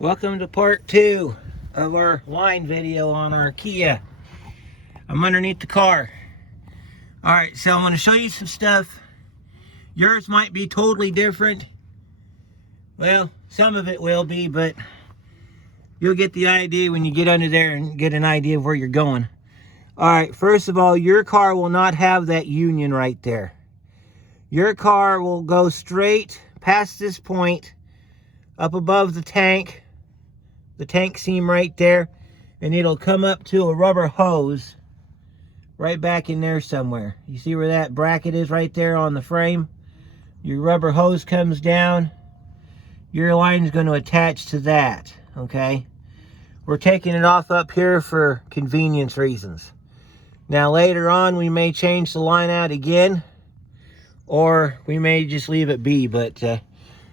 Welcome to part 2 of our line video on our Kia. I'm underneath the car. Alright, so I'm going to show you some stuff. Yours might be totally different. Well, some of it will be, but you'll get the idea when you get under there and get an idea of where you're going. Alright, first of all, your car will not have that union right there. Your car will go straight past this point, up above the tank seam right there, and it'll come up to a rubber hose right back in there somewhere. You see where that bracket is right there on the frame? Your rubber hose comes down. Your line's going to attach to that, okay? We're taking it off up here for convenience reasons. Now later on we may change the line out again, or we may just leave it be, but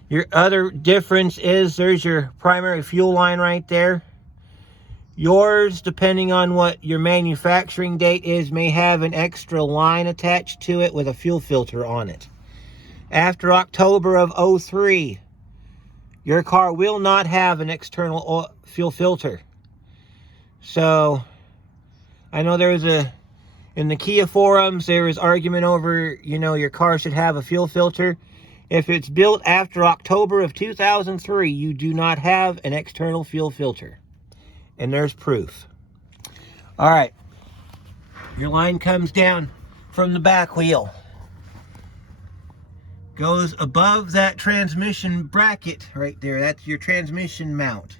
your other difference is there's your primary fuel line right there. Yours, depending on what your manufacturing date is, may have an extra line attached to it with a fuel filter on it. After October of 03, your car will not have an external fuel filter. So, I know in the Kia forums, there was argument over, your car should have a fuel filter. If it's built after October of 2003, you do not have an external fuel filter. And there's proof. All right. Your line comes down from the back wheel. Goes above that transmission bracket right there. That's your transmission mount.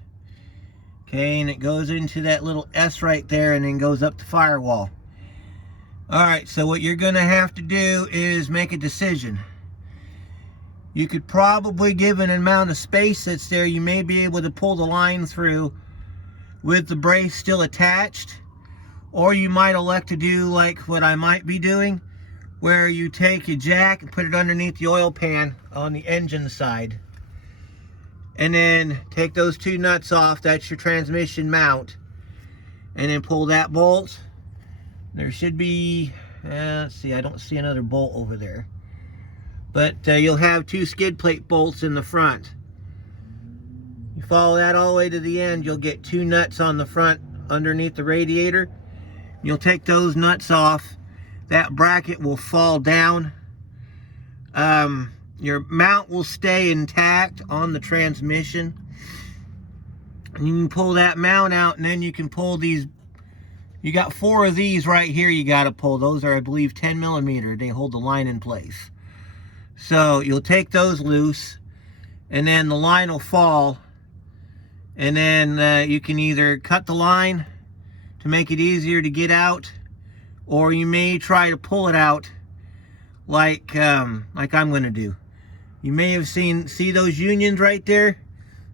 Okay, and it goes into that little S right there and then goes up the firewall. All right, so what you're going to have to do is make a decision. You could probably, given an amount of space that's there, you may be able to pull the line through with the brace still attached. Or you might elect to do like what I might be doing, where you take your jack and put it underneath the oil pan on the engine side. And then take those two nuts off, that's your transmission mount. And then pull that bolt. There should be, let's see, I don't see another bolt over there. But you'll have two skid plate bolts in the front. You follow that all the way to the end, you'll get two nuts on the front underneath the radiator. You'll take those nuts off. That bracket will fall down. Your mount will stay intact on the transmission. And you can pull that mount out, and then you can pull these. You got 4 of these right here you got to pull. Those are, I believe, 10 millimeter. They hold the line in place. So you'll take those loose, and then the line will fall, and then you can either cut the line to make it easier to get out, or you may try to pull it out like I'm going to do. You may have see those unions right there?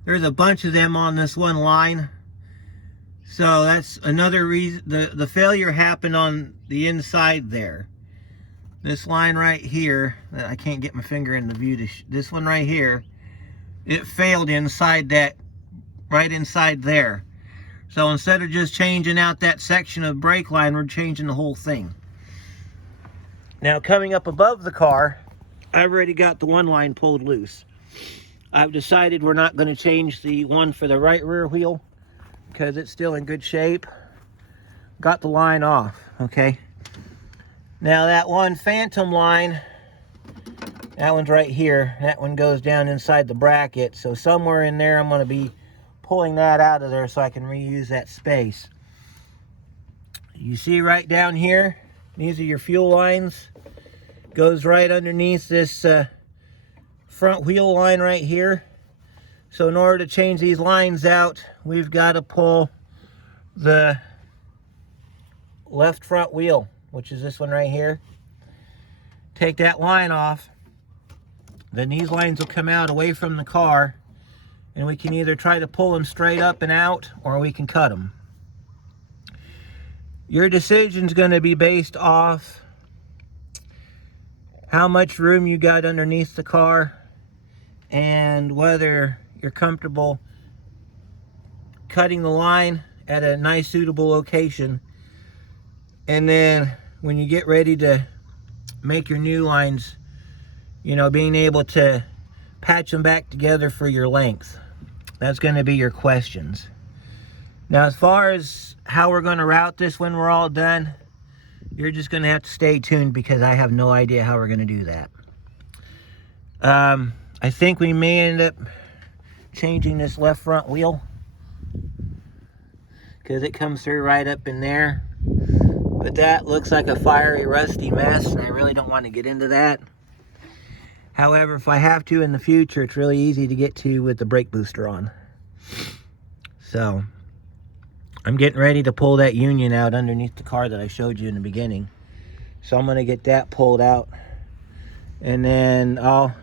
There's a bunch of them on this one line. So that's another reason. The failure happened on the inside there. This line right here, I can't get my finger in the view to this one right here, it failed inside that, right inside there. So instead of just changing out that section of brake line, we're changing the whole thing. Now coming up above the car, I've already got the one line pulled loose. I've decided we're not going to change the one for the right rear wheel because it's still in good shape. Got the line off, okay? Now that one phantom line, that one's right here. That one goes down inside the bracket. So somewhere in there I'm going to be pulling that out of there so I can reuse that space. You see right down here, these are your fuel lines. Goes right underneath this front wheel line right here. So in order to change these lines out, we've got to pull the left front wheel, which is this one right here. Take that line off. Then these lines will come out away from the car, and we can either try to pull them straight up and out, or we can cut them. Your decision's going to be based off how much room you got underneath the car and whether you're comfortable cutting the line at a nice suitable location, and then when you get ready to make your new lines, being able to patch them back together for your length. That's going to be your questions. Now, as far as how we're going to route this when we're all done, you're just going to have to stay tuned because I have no idea how we're going to do that. I think we may end up changing this left front wheel because it comes through right up in there. But that looks like a fiery, rusty mess, and I really don't want to get into that. However, if I have to in the future, it's really easy to get to with the brake booster on. So I'm getting ready to pull that union out underneath the car that I showed you in the beginning. So I'm going to get that pulled out, and then I'll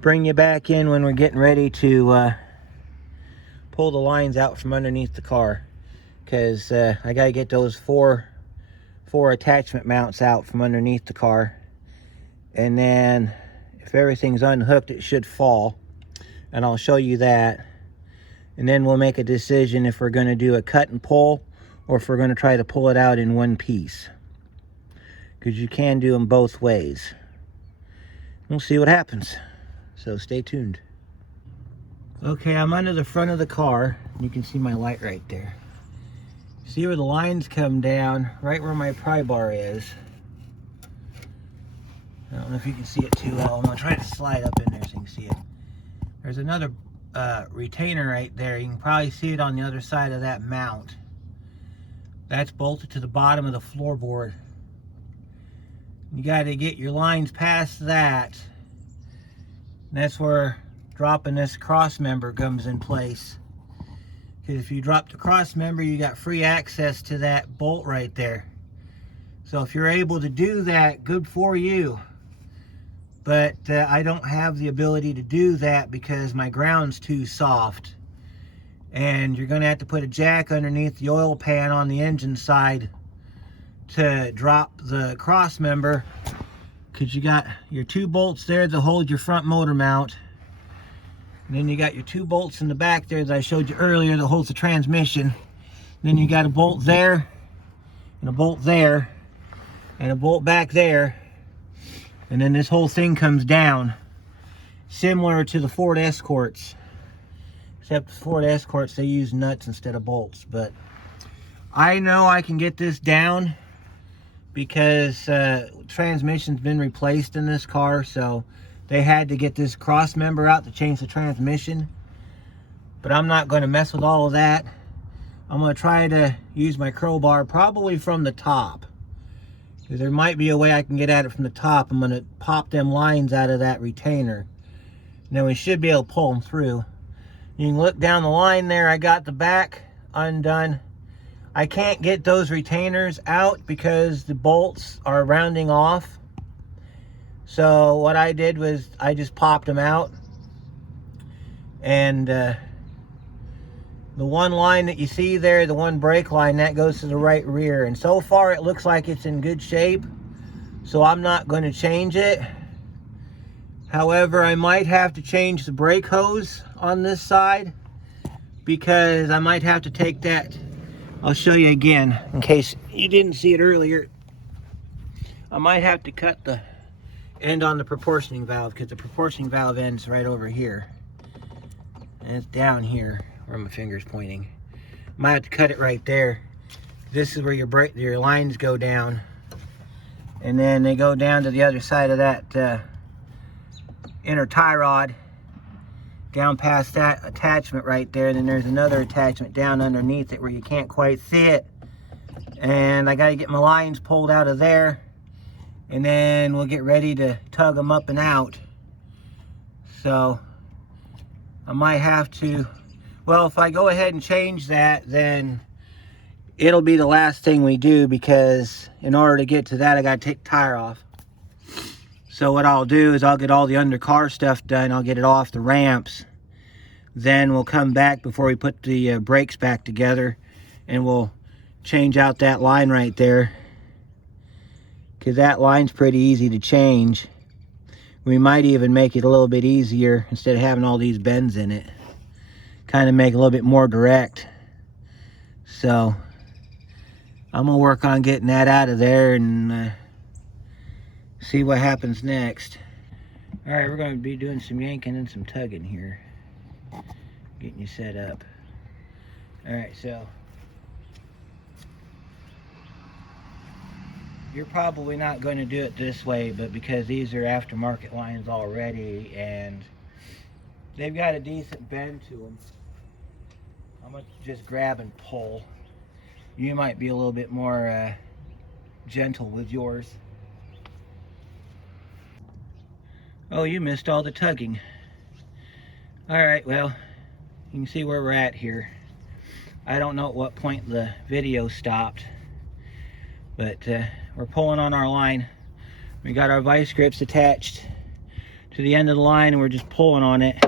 bring you back in when we're getting ready to pull the lines out from underneath the car, because I got to get those four attachment mounts out from underneath the car, and then if everything's unhooked, it should fall, and I'll show you that. And then we'll make a decision if we're going to do a cut and pull or if we're going to try to pull it out in one piece, because you can do them both ways. We'll see what happens, so stay tuned. Okay, I'm under the front of the car. You can see my light right there. See where the lines come down, right where my pry bar is. I don't know if you can see it too well. I'm going to try to slide up in there so you can see it. There's another retainer right there. You can probably see it on the other side of that mount. That's bolted to the bottom of the floorboard. You got to get your lines past that. And that's where dropping this cross member comes in place. Because if you drop the cross member, you got free access to that bolt right there. So if you're able to do that, good for you. But I don't have the ability to do that because my ground's too soft. And you're going to have to put a jack underneath the oil pan on the engine side to drop the cross member, because you got your 2 bolts there that hold your front motor mount. And then you got your 2 bolts in the back there that I showed you earlier that holds the transmission. And then you got a bolt there, and a bolt there, and a bolt back there. And then this whole thing comes down, similar to the Ford Escorts. Except the Ford Escorts, they use nuts instead of bolts. But I know I can get this down because transmission's been replaced in this car, so they had to get this cross member out to change the transmission. But I'm not going to mess with all of that. I'm going to try to use my crowbar probably from the top. There might be a way I can get at it from the top. I'm going to pop them lines out of that retainer. And then we should be able to pull them through. You can look down the line there. I got the back undone. I can't get those retainers out because the bolts are rounding off. So what I did was I just popped them out. And the one line that you see there, the one brake line, that goes to the right rear. And so far it looks like it's in good shape, so I'm not going to change it. However, I might have to change the brake hose on this side, because I might have to take that. I'll show you again in case you didn't see it earlier. I might have to cut the end on the proportioning valve, because the proportioning valve ends right over here. And it's down here where my finger's pointing. Might have to cut it right there. This is where your lines go down, and then they go down to the other side of that inner tie rod, down past that attachment right there. And then there's another attachment down underneath it where you can't quite see it, and I got to get my lines pulled out of there, and then we'll get ready to tug them up and out. So I might have to, well, if I go ahead and change that, then it'll be the last thing we do, because in order to get to that, I got to take the tire off. So what I'll do is I'll get all the undercar stuff done. I'll get it off the ramps. Then we'll come back before we put the brakes back together, and we'll change out that line right there, because that line's pretty easy to change. We might even make it a little bit easier instead of having all these bends in it. Kind of make it a little bit more direct. So I'm gonna work on getting that out of there and see what happens next. All right, we're going to be doing some yanking and some tugging here. getting you set up. All right, so you're probably not going to do it this way, but because these are aftermarket lines already and they've got a decent bend to them, I'm going to just grab and pull. You might be a little bit more gentle with yours. Oh, you missed all the tugging. All right, well, you can see where we're at here. I don't know at what point the video stopped, but we're pulling on our line. We got our vice grips attached to the end of the line and we're just pulling on it.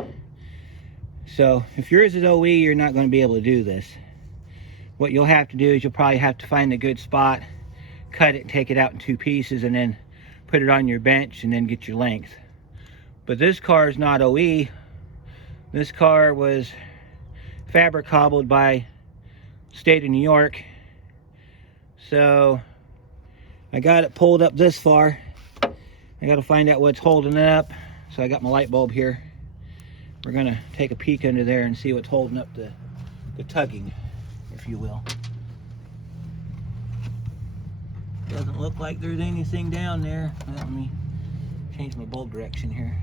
So if yours is OE, you're not going to be able to do this. What you'll have to do is you'll probably have to find a good spot, cut it, take it out in 2 pieces, and then put it on your bench and then get your length. But this car is not OE. This car was fabric cobbled by state of New York. So I got it pulled up this far. I got to find out what's holding it up. So I got my light bulb here. We're gonna take a peek under there and see what's holding up the tugging, if you will. Doesn't look like there's anything down there. Let me change my bulb direction here.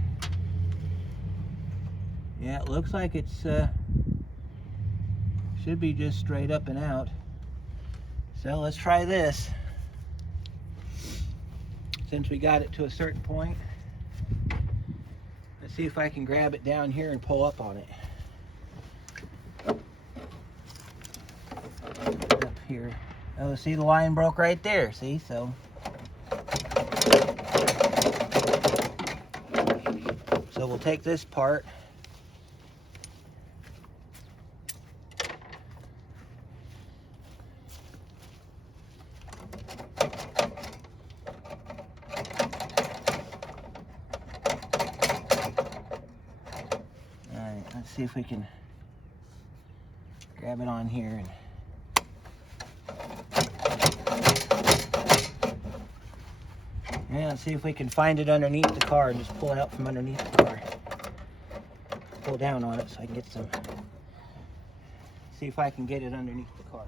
Yeah, it looks like it's should be just straight up and out. So let's try this. Since we got it to a certain point, let's see if I can grab it down here and pull up on it. Up here. Oh, see, the line broke right there. See, so we'll take this part. Let's see if we can grab it on here. And let's see if we can find it underneath the car and just pull it out from underneath the car. Pull down on it so I can get some. See if I can get it underneath the car.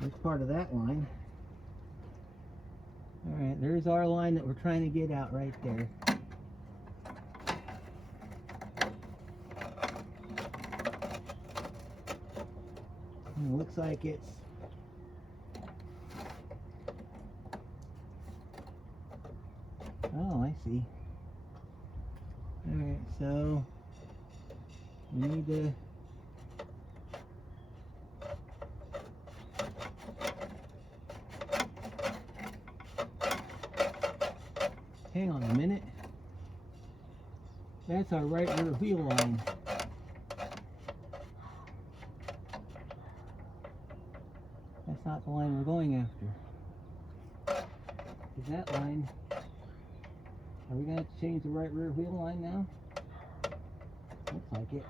That's part of that line. All right, there's our line that we're trying to get out right there. And it looks like it's oh, I see. All right, so we need to hang on a minute. That's our right rear wheel line. That's not the line we're going after. Is that line? Are we going to have to change the right rear wheel line now? Looks like it.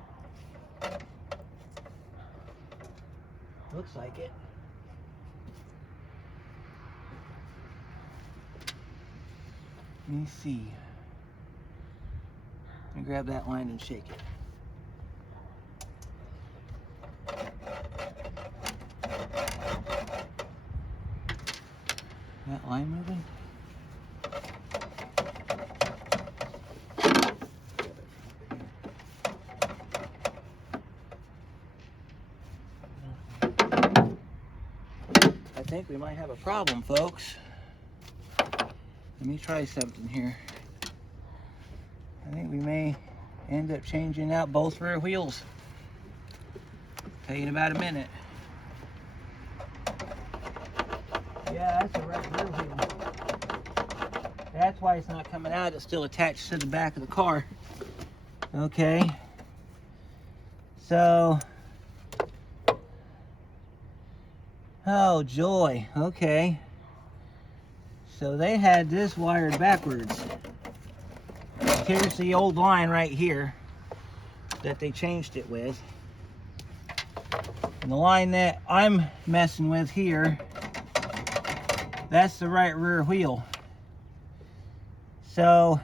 Looks like it. Let me see. Let me grab that line and shake it. That line moving? I think we might have a problem, folks. Let me try something here. I think we may end up changing out both rear wheels. Tell you in about a minute. Yeah, that's the right rear wheel. That's why it's not coming out. It's still attached to the back of the car. Okay. So, oh joy. Okay. So they had this wired backwards. Here's the old line right here that they changed it with. And the line that I'm messing with here, that's the right rear wheel. So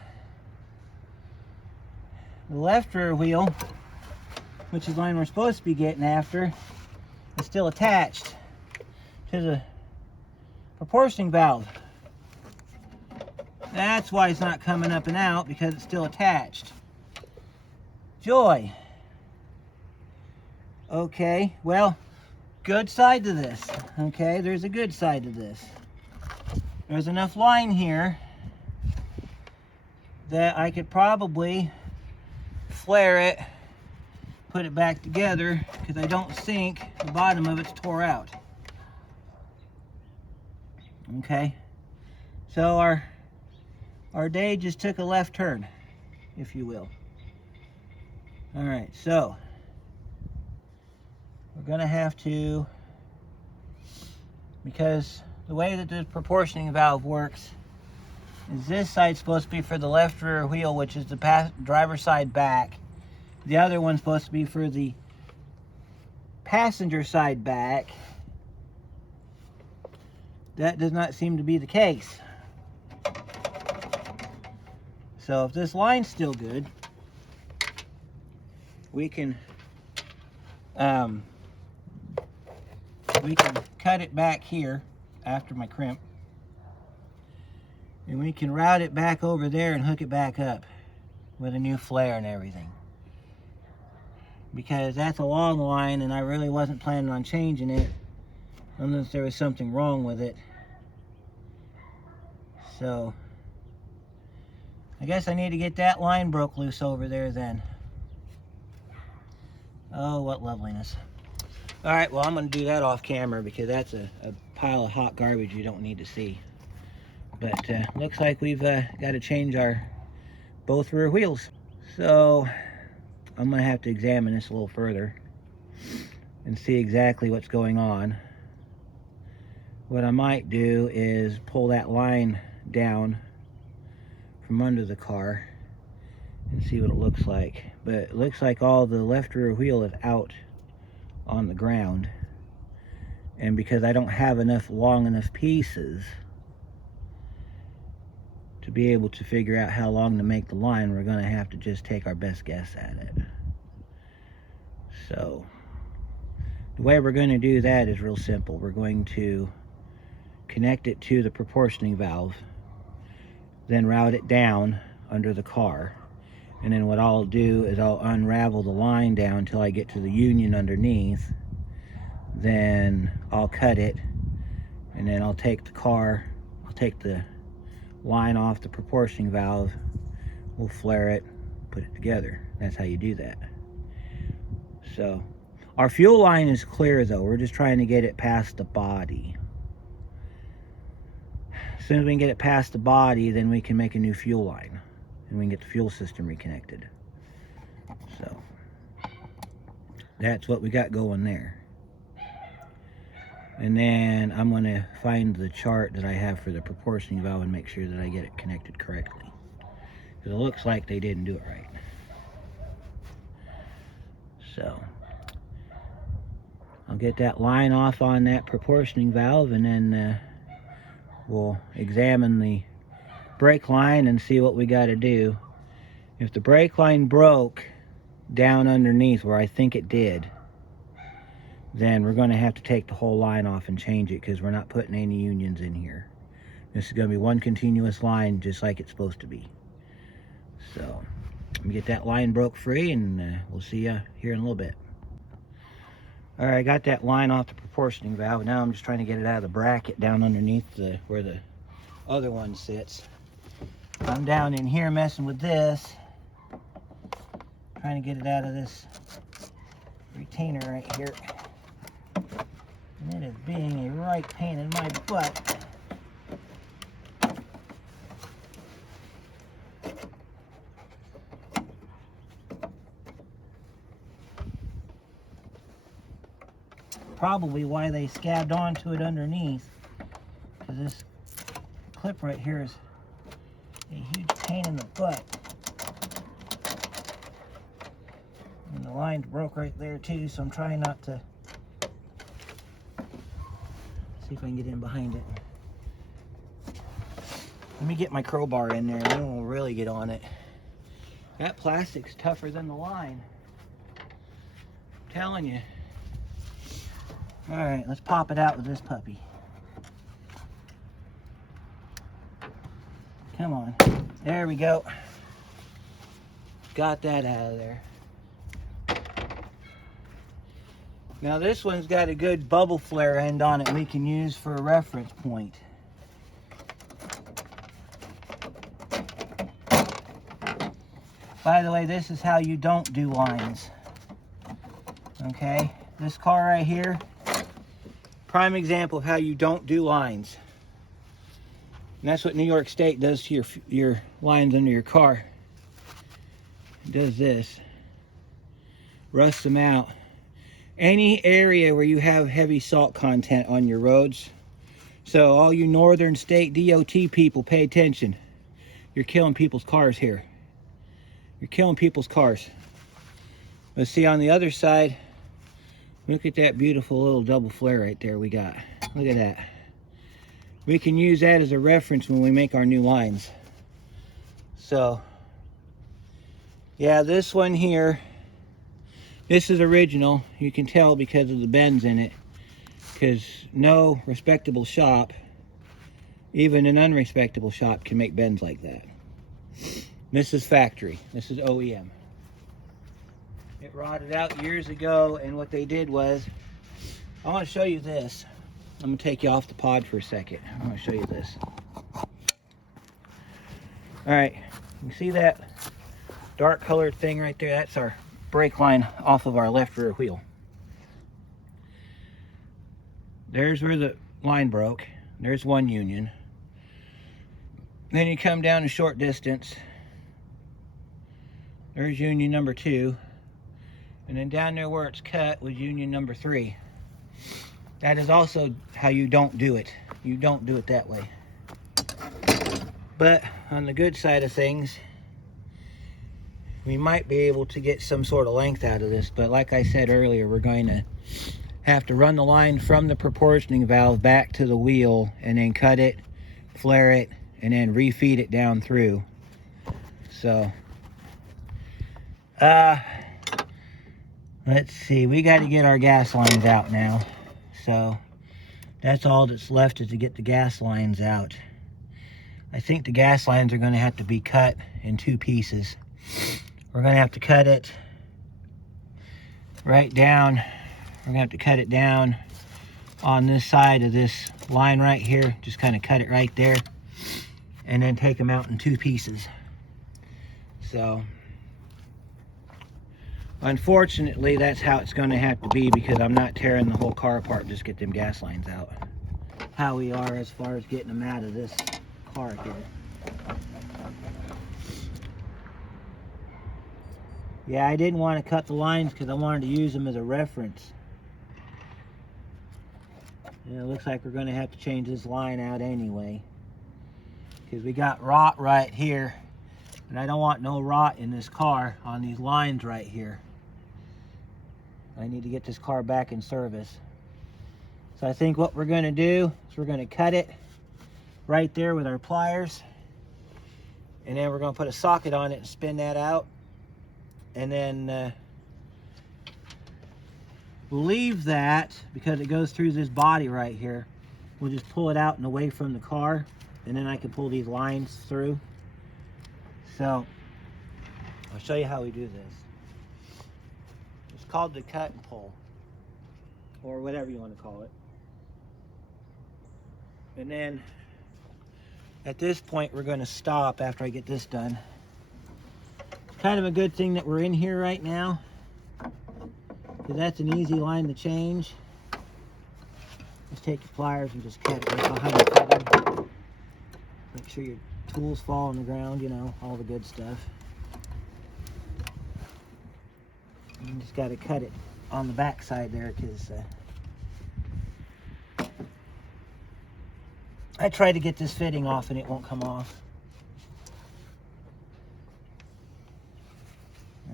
the left rear wheel, which is the line we're supposed to be getting after, is still attached to the proportioning valve. That's why it's not coming up and out, because it's still attached. Joy. Okay, well, good side to this. Okay, there's a good side to this. There's enough line here that I could probably flare it, put it back together, because I don't think the bottom of it's tore out. Okay, so our day just took a left turn, if you will. All right, so we're gonna have to, because the way that the proportioning valve works is this side's supposed to be for the left rear wheel, which is the driver's side back. The other one's supposed to be for the passenger side back. That does not seem to be the case. So if this line's still good, we can cut it back here after my crimp, and we can route it back over there and hook it back up with a new flare and everything, because that's a long line and I really wasn't planning on changing it unless there was something wrong with it. So I guess I need to get that line broke loose over there then. Oh, what loveliness. All right, well, I'm going to do that off camera, because that's a pile of hot garbage you don't need to see. But looks like we've got to change our both rear wheels. So I'm going to have to examine this a little further and see exactly what's going on. What I might do is pull that line down from under the car and see what it looks like. But it looks like all the left rear wheel is out on the ground, and because I don't have long enough pieces to be able to figure out how long to make the line, we're going to have to just take our best guess at it. So the way we're going to do that is real simple. We're going to connect it to the proportioning valve, then route it down under the car, and then what I'll do is I'll unravel the line down until I get to the union underneath. Then I'll cut it, and then I'll take the line off the proportioning valve, we'll flare it, put it together. That's how you do that. So our fuel line is clear though, we're just trying to get it past the body. As soon as we can get it past the body, then we can make a new fuel line, and we can get the fuel system reconnected. So that's what we got going there. And then I'm going to find the chart that I have for the proportioning valve and make sure that I get it connected correctly, because it looks like they didn't do it right. So I'll get that line off on that proportioning valve, and then we'll examine the brake line and see what we got to do. If the brake line broke down underneath where I think it did, then we're going to have to take the whole line off and change it, because we're not putting any unions in here. This is going to be one continuous line, just like it's supposed to be. So let me get that line broke free, and we'll see you here in a little bit. All right, I got that line off the proportioning valve. Now I'm just trying to get it out of the bracket down underneath where the other one sits. I'm down in here messing with this, trying to get it out of this retainer right here. And it is being a right pain in my butt. Probably why they scabbed onto it underneath, because this clip right here is a huge pain in the butt. And the line's broke right there too, so I'm trying not to. See if I can get in behind it. Let me get my crowbar in there, and then we'll really get on it. That plastic's tougher than the line. I'm telling you. All right, let's pop it out with this puppy. Come on. There we go. Got that out of there. Now this one's got a good bubble flare end on it we can use for a reference point. By the way, this is how you don't do lines. Okay, this car right here, prime example of how you don't do lines. And that's what New York State does to your lines under your car. It does this. Rusts them out. Any area where you have heavy salt content on your roads. So all you northern state DOT people, pay attention. You're killing people's cars here. You're killing people's cars. Let's see on the other side. Look at that beautiful little double flare right there we got. Look at that. We can use that as a reference when we make our new lines. So, yeah, this one here, this is original. You can tell because of the bends in it. Because no respectable shop, even an unrespectable shop, can make bends like that. This is factory. This is OEM. It rotted out years ago, and what they did was, I want to show you this. I'm going to take you off the pod for a second. I want to show you this. Alright, you see that dark colored thing right there? That's our brake line off of our left rear wheel. There's where the line broke. There's one union. Then you come down a short distance. There's union number 2. And then down there where it's cut was union number 3. That is also how you don't do it. You don't do it that way. But on the good side of things, we might be able to get some sort of length out of this. But like I said earlier, we're going to have to run the line from the proportioning valve back to the wheel and then cut it, flare it, and then refeed it down through. So, let's see, we got to get our gas lines out now. So that's all that's left, is to get the gas lines out. I think the gas lines are going to have to be cut in 2 pieces. We're going to have to cut it right down. We're going to have to cut it down on this side of this line right here. Just kind of cut it right there. And then take them out in 2 pieces. So, unfortunately, that's how it's going to have to be, because I'm not tearing the whole car apart just get them gas lines out. How we are as far as getting them out of this car here. Yeah, I didn't want to cut the lines because I wanted to use them as a reference. And it looks like we're going to have to change this line out anyway, because we got rot right here. And I don't want no rot in this car on these lines right here. I need to get this car back in service. So I think what we're going to do is we're going to cut it right there with our pliers. And then we're going to put a socket on it and spin that out. And then leave that, because it goes through this body right here. We'll just pull it out and away from the car. And then I can pull these lines through. So, I'll show you how we do this. It's called the cut and pull, or whatever you want to call it. And then, at this point, we're going to stop after I get this done. It's kind of a good thing that we're in here right now, because that's an easy line to change. Just take your pliers and just cut it. That's how you cut them. Make sure your tools fall on the ground, you know, all the good stuff. You just got to cut it on the back side there, because I tried to get this fitting off and it won't come off.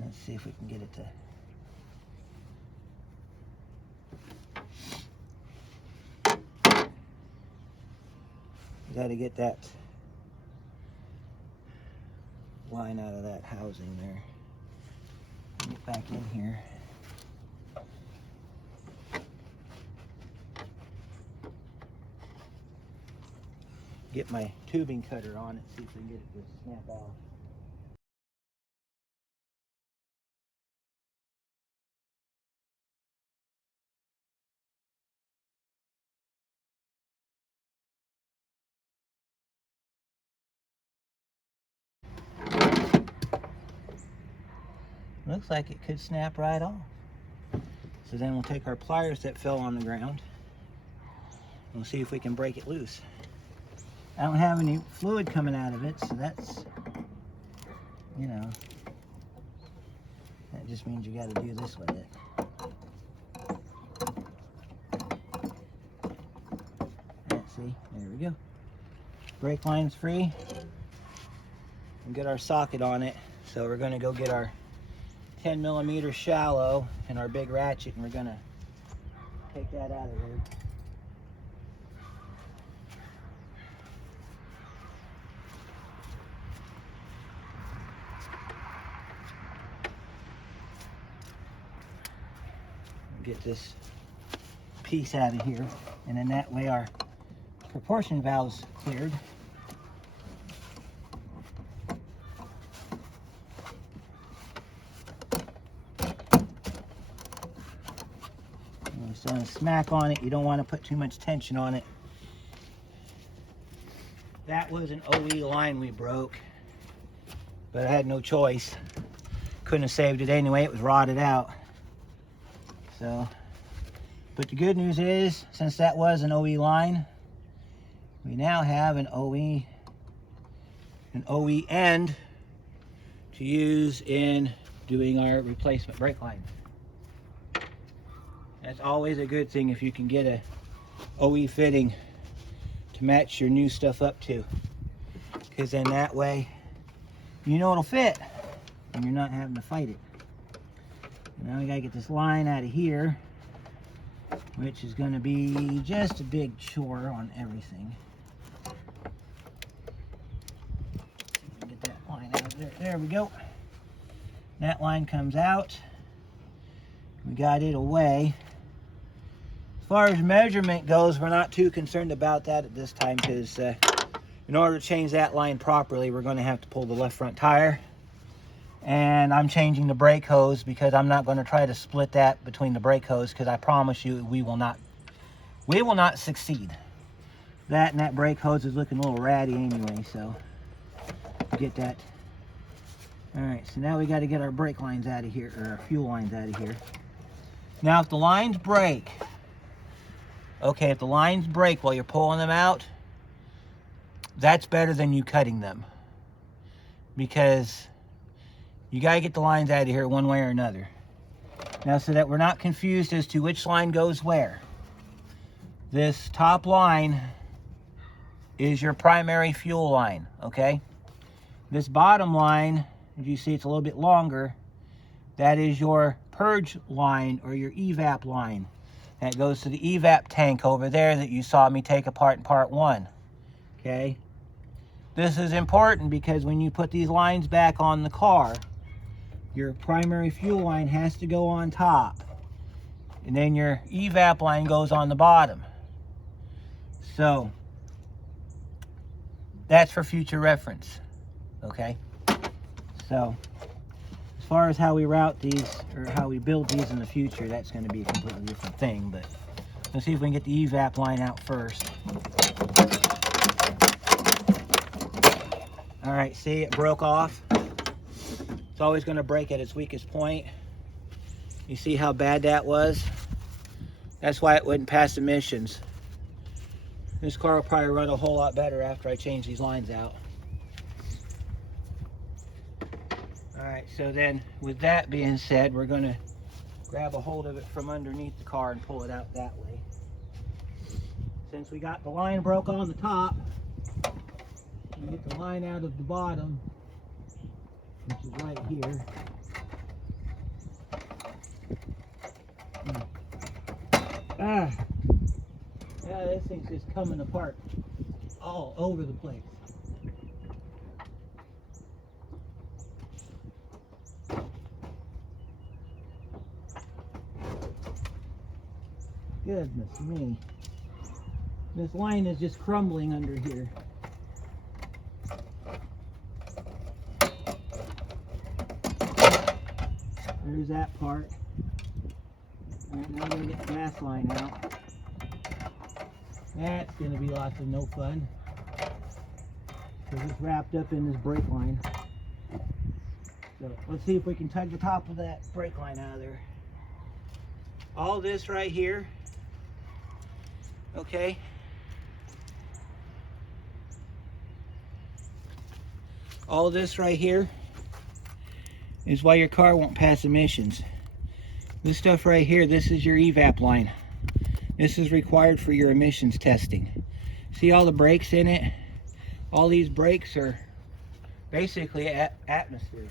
Let's see if we can get it to... Got to get that line out of that housing there. Get back in here. Get my tubing cutter on it, see if we can get it to snap off. Looks like it could snap right off. So then we'll take our pliers that fell on the ground. We'll see if we can break it loose. I don't have any fluid coming out of it, so that's, you know, that just means you got to do this with it. Let's see, there we go. Brake line's free. And get our socket on it. So we're going to go get our 10mm shallow and our big ratchet, and we're going to take that out of there. Get this piece out of here, and then that way our proportion valve's cleared. So smack on it. You don't want to put too much tension on it. That was an OE line we broke, but I had no choice. Couldn't have saved it anyway. It was rotted out. So, but the good news is, since that was an OE line, we now have an OE end to use in doing our replacement brake line. That's always a good thing if you can get a OE fitting to match your new stuff up to, because then that way you know it'll fit and you're not having to fight it. Now we gotta get this line out of here, which is gonna be just a big chore on everything. Get that line out of there. There we go. That line comes out. We got it away. As far as measurement goes, we're not too concerned about that at this time, because in order to change that line properly, we're going to have to pull the left front tire. And I'm changing the brake hose, because I'm not going to try to split that between the brake hose, because I promise you we will not succeed. That and that brake hose is looking a little ratty anyway, so get that. All right, so now we got to get our brake lines out of here, or our fuel lines out of here. Now if the lines break, okay, if the lines break while you're pulling them out, that's better than you cutting them, because you got to get the lines out of here one way or another. Now, so that we're not confused as to which line goes where, this top line is your primary fuel line, okay? This bottom line, as you see, it's a little bit longer. That is your purge line, or your evap line. That goes to the evap tank over there that you saw me take apart in part 1. Okay? This is important because when you put these lines back on the car, your primary fuel line has to go on top, and then your evap line goes on the bottom. So that's for future reference. Okay? So as far as how we route these, or how we build these in the future, that's going to be a completely different thing. But let's see if we can get the evap line out first. All right, see, it broke off. It's always going to break at its weakest point. You see how bad that was? That's why it wouldn't pass emissions. This car will probably run a whole lot better after I change these lines out. Alright, so then with that being said, we're going to grab a hold of it from underneath the car and pull it out that way. Since we got the line broke on the top, we get the line out of the bottom, which is right here. Ah! Yeah, this thing's just coming apart all over the place. Goodness me. This line is just crumbling under here. There's that part. Alright, now we're going to get the gas line out. That's going to be lots of no fun, because it's wrapped up in this brake line. So let's see if we can tug the top of that brake line out of there. All this right here, okay, all this right here is why your car won't pass emissions. This stuff right here, this is your evap line. This is required for your emissions testing. See all the brakes in it? All these brakes are basically atmosphere.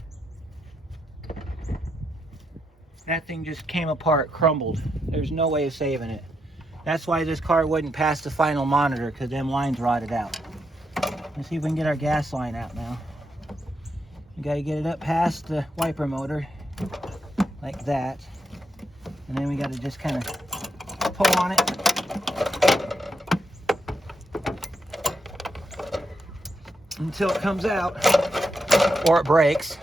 That thing just came apart, crumbled. There's no way of saving it. That's why this car wouldn't pass the final monitor, because them lines rotted out. Let's see if we can get our gas line out now. We gotta get it up past the wiper motor, like that. And then we gotta just kind of pull on it. Until it comes out, or it breaks.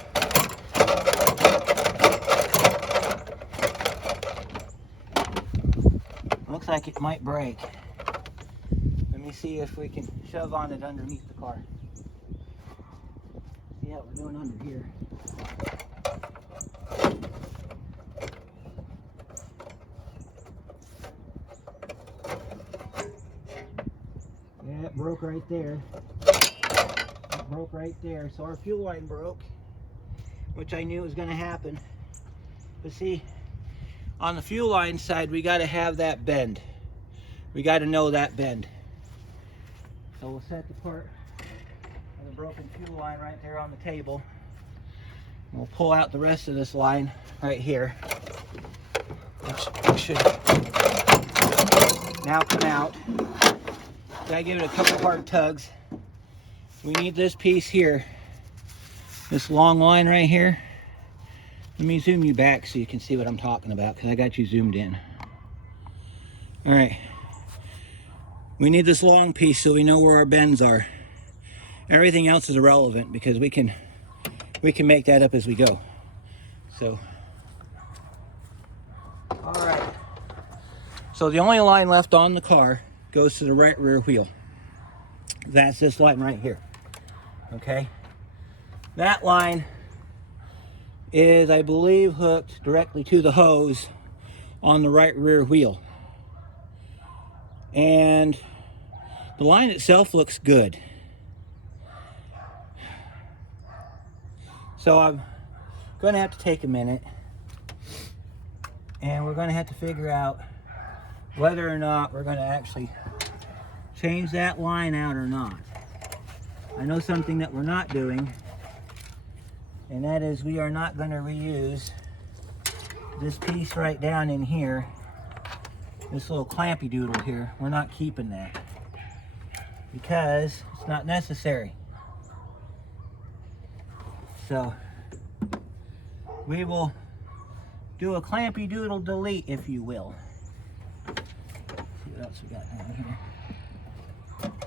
Looks like it might break. Let me see if we can shove on it underneath the car. See how we're doing under here. Yeah, it broke right there. It broke right there. So our fuel line broke, which I knew was going to happen. But see, on the fuel line side, we got to have that bend. We got to know that bend. So we'll set the part of the broken fuel line right there on the table. We'll pull out the rest of this line right here, which should now come out. Gotta give it a couple hard tugs. We need this piece here, this long line right here. Let me zoom you back so you can see what I'm talking about, because I got you zoomed in. All right. We need this long piece so we know where our bends are. Everything else is irrelevant, because we can make that up as we go. So, all right. So the only line left on the car goes to the right rear wheel. That's this line right here. Okay. That line is, I believe, hooked directly to the hose on the right rear wheel. And the line itself looks good. So I'm going to have to take a minute, and we're going to have to figure out whether or not we're going to actually change that line out or not. I know something that we're not doing, and that is we are not going to reuse this piece right down in here, this little clampy doodle here. We're not keeping that, because it's not necessary. So we will do a clampy doodle delete, if you will. Let's see what else we got down here.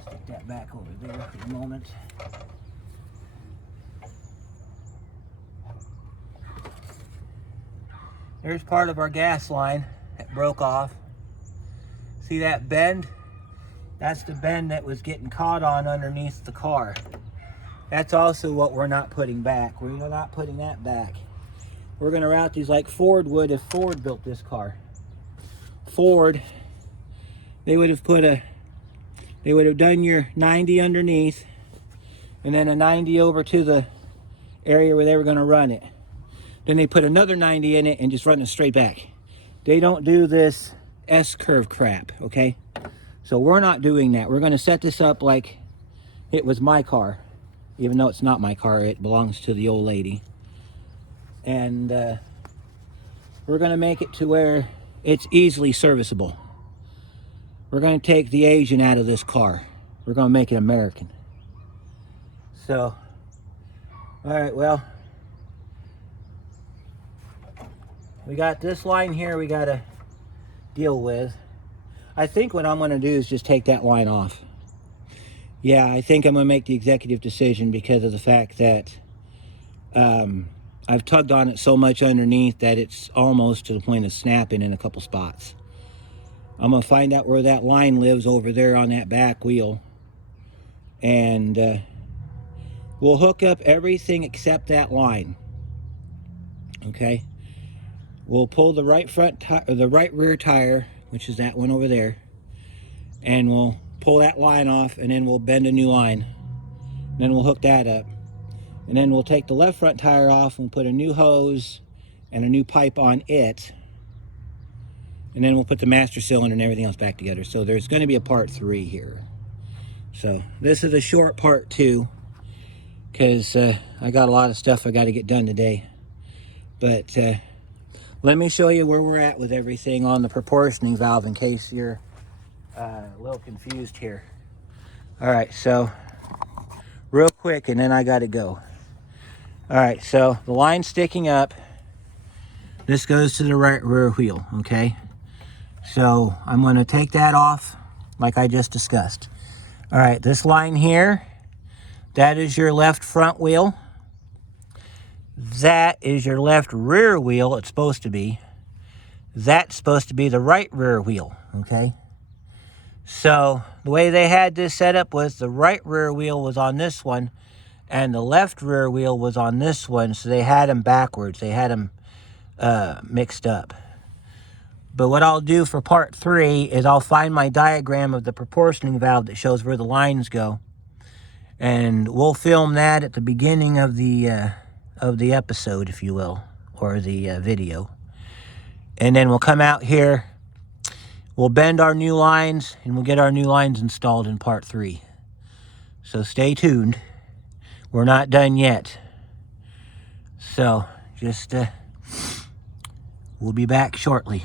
Stick that back over there for the moment. There's part of our gas line that broke off. See that bend? That's the bend that was getting caught on underneath the car. That's also what we're not putting back. We're not putting that back. We're going to route these like Ford would if Ford built this car. Ford, they would have done your 90 underneath, and then a 90 over to the area where they were going to run it. Then they put another 90 in it and just run it straight back. They don't do this S-curve crap, okay? So we're not doing that. We're going to set this up like it was my car. Even though it's not my car, it belongs to the old lady. And we're going to make it to where it's easily serviceable. We're going to take the Asian out of this car. We're going to make it American. So, all right, well, we got this line here we got to deal with. I think what I'm going to do is just take that line off. Yeah, I think I'm going to make the executive decision because of the fact that I've tugged on it so much underneath that it's almost to the point of snapping in a couple spots. I'm going to find out where that line lives over there on that back wheel. And we'll hook up everything except that line. Okay? We'll pull the right the right rear tire, which is that one over there, and we'll pull that line off, and then we'll bend a new line. And then we'll hook that up. And then we'll take the left front tire off and put a new hose and a new pipe on it. And then we'll put the master cylinder and everything else back together. So there's going to be a part 3 here. So this is a short part 2 because I got a lot of stuff I got to get done today. But let me show you where we're at with everything on the proportioning valve in case you're a little confused here. All right, so real quick and then I got to go. All right, so the line's sticking up. This goes to the right rear wheel, okay? So I'm going to take that off like I just discussed. All right, this line here, that is your left front wheel. That is your left rear wheel, it's supposed to be. That's supposed to be the right rear wheel, okay? So the way they had this set up was the right rear wheel was on this one and the left rear wheel was on this one, so they had them backwards. They had them mixed up. But what I'll do for part 3 is I'll find my diagram of the proportioning valve that shows where the lines go. And we'll film that at the beginning of the episode, if you will, or the video. And then we'll come out here, we'll bend our new lines, and we'll get our new lines installed in part 3. So stay tuned. We're not done yet. So just, we'll be back shortly.